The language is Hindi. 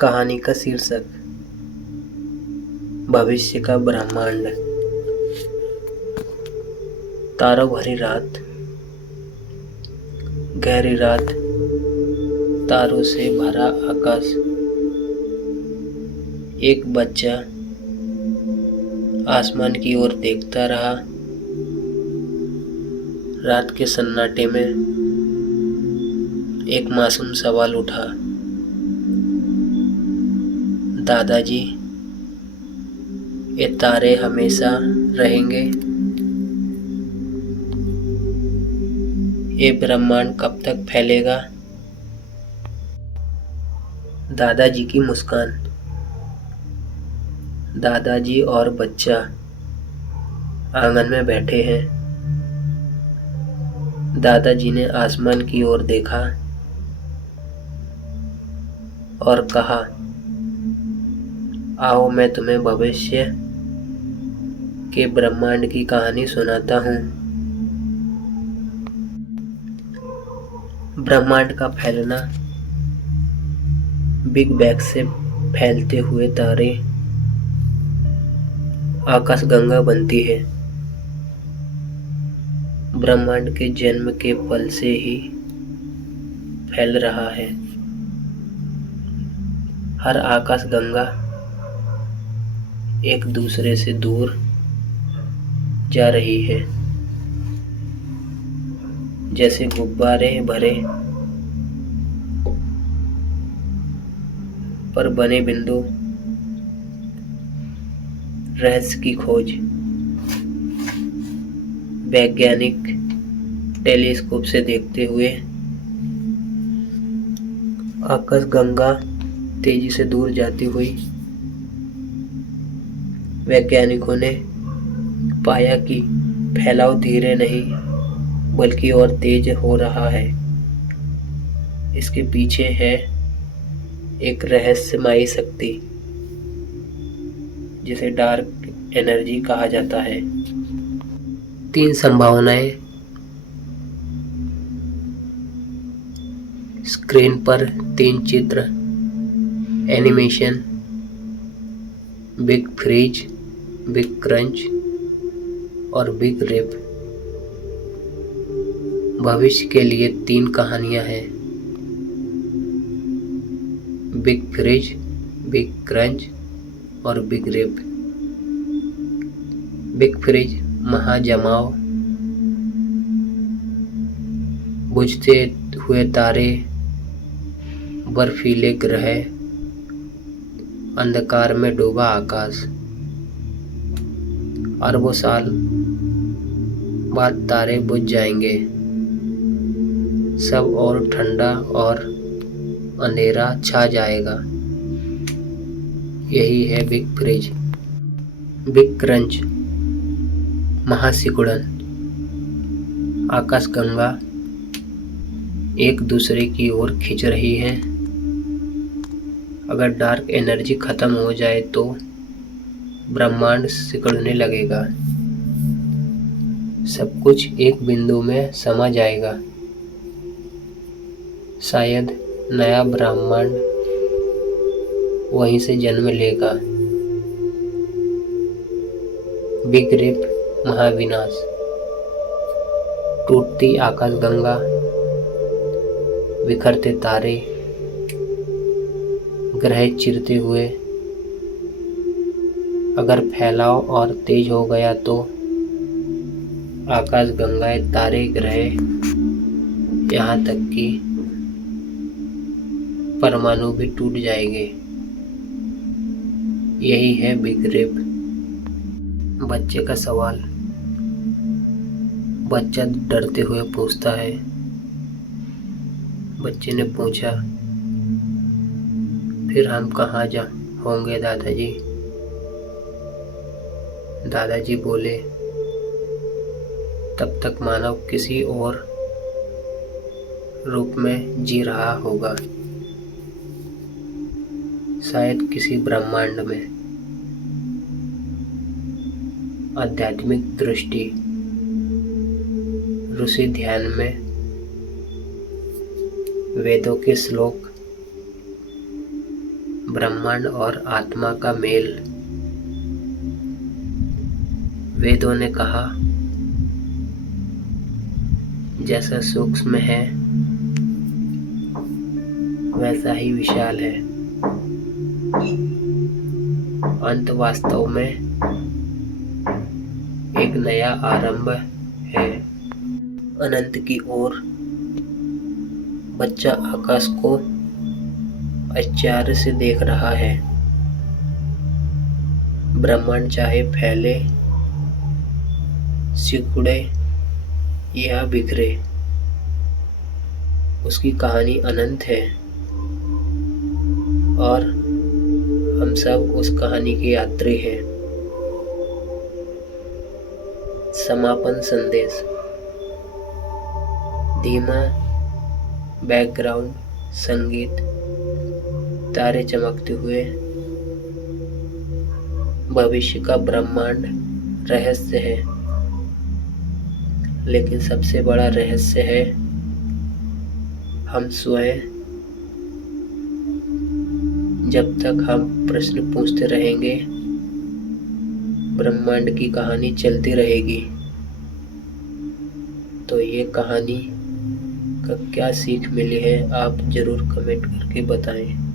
कहानी का शीर्षक भविष्य का ब्रह्मांड। तारों भरी रात, गहरी रात, तारों से भरा आकाश। एक बच्चा आसमान की ओर देखता रहा। रात के सन्नाटे में एक मासूम सवाल उठा, दादाजी, ये तारे हमेशा रहेंगे? ये ब्रह्मांड कब तक फैलेगा? दादाजी की मुस्कान। दादाजी और बच्चा आंगन में बैठे हैं। दादाजी ने आसमान की ओर देखा और कहा, आओ मैं तुम्हें भविष्य के ब्रह्मांड की कहानी सुनाता हूँ। ब्रह्मांड का फैलना। बिग बैंग से फैलते हुए तारे आकाशगंगा बनती है। ब्रह्मांड के जन्म के पल से ही फैल रहा है। हर आकाशगंगा एक दूसरे से दूर जा रही है, जैसे गुब्बारे भरे पर बने बिंदु। रहस्य की खोज। वैज्ञानिक टेलीस्कोप से देखते हुए आकाशगंगा तेजी से दूर जाती हुई। वैज्ञानिकों ने पाया कि फैलाव धीरे नहीं बल्कि और तेज हो रहा है। इसके पीछे है एक रहस्यमयी शक्ति जिसे डार्क एनर्जी कहा जाता है। 3 संभावनाएं। स्क्रीन पर 3 चित्र। Animation. Big freeze, big crunch और बिग रिप। भविष्य के लिए 3 कहानियां हैं। बिग फ्रीज, बिग क्रंच और बिग रिप। बिग फ्रीज महाजमाव। बुझते हुए तारे, बर्फीले ग्रह, अंधकार में डूबा आकाश। अरबों साल बाद तारे बुझ जाएंगे। सब और ठंडा और अंधेरा छा जाएगा। यही है बिग फ्रीज। बिग क्रंच महासिकुड़न। आकाशगंगा एक दूसरे की ओर खींच रही है। अगर डार्क एनर्जी खत्म हो जाए तो ब्रह्मांड सिकुड़ने लगेगा। सब कुछ एक बिंदु में समा जाएगा। शायद नया ब्रह्मांड वहीं से जन्म लेगा। बिग रिप महाविनाश। टूटती आकाशगंगा, बिखरते तारे, ग्रह चिरते हुए। अगर फैलाव और तेज हो गया तो आकाशगंगाएं, तारे, ग्रह, यहाँ तक कि परमाणु भी टूट जाएंगे। यही है बिग रिप। बच्चे का सवाल। बच्चा डरते हुए पूछता है। बच्चे ने पूछा, फिर हम कहाँ जा होंगे दादाजी? दादाजी बोले, तब तक मानव किसी और रूप में जी रहा होगा। शायद किसी ब्रह्मांड में। आध्यात्मिक दृष्टि। ऋषि ध्यान में वेदों के श्लोक ब्रह्मांड और आत्मा का मेल। वेदों ने कहा, जैसा सूक्ष्म है वैसा ही विशाल है। अंत वास्तव में एक नया आरंभ है। अनंत की ओर बच्चा आकाश को आश्चर्य से देख रहा है। ब्रह्मांड चाहे फैले, सिकुड़े या बिखरे, उसकी कहानी अनंत है और हम सब उस कहानी के यात्री हैं। समापन संदेश। धीमा बैकग्राउंड संगीत, तारे चमकते हुए। भविष्य का ब्रह्मांड रहस्य है, लेकिन सबसे बड़ा रहस्य है हम स्वयं। जब तक हम प्रश्न पूछते रहेंगे, ब्रह्मांड की कहानी चलती रहेगी। तो ये कहानी का क्या सीख मिली है, आप जरूर कमेंट करके बताएं।